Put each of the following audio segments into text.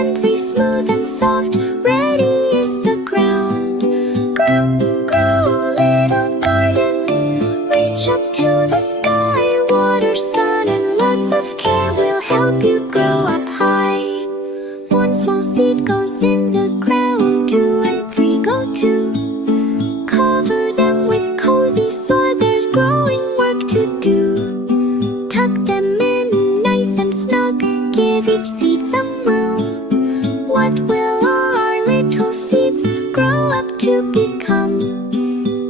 gently, smooth and soft. Ready is the ground. Grow, grow, little garden. Reach up to the sky. Water, sun, and lots of care will help you grow up high. One small seed goes in the ground. 2 and 3 go too. Cover them with cozy soil. There's growing work to do. Tuck them in nice and snug. Give each seed some room. What will our little seeds grow up to become?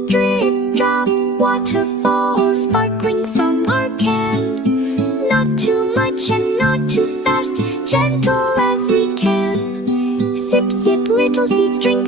Drip, drop, waterfall sparkling from our can. Not too much and not too fast, gentle as we can. Sip, sip, little seeds drink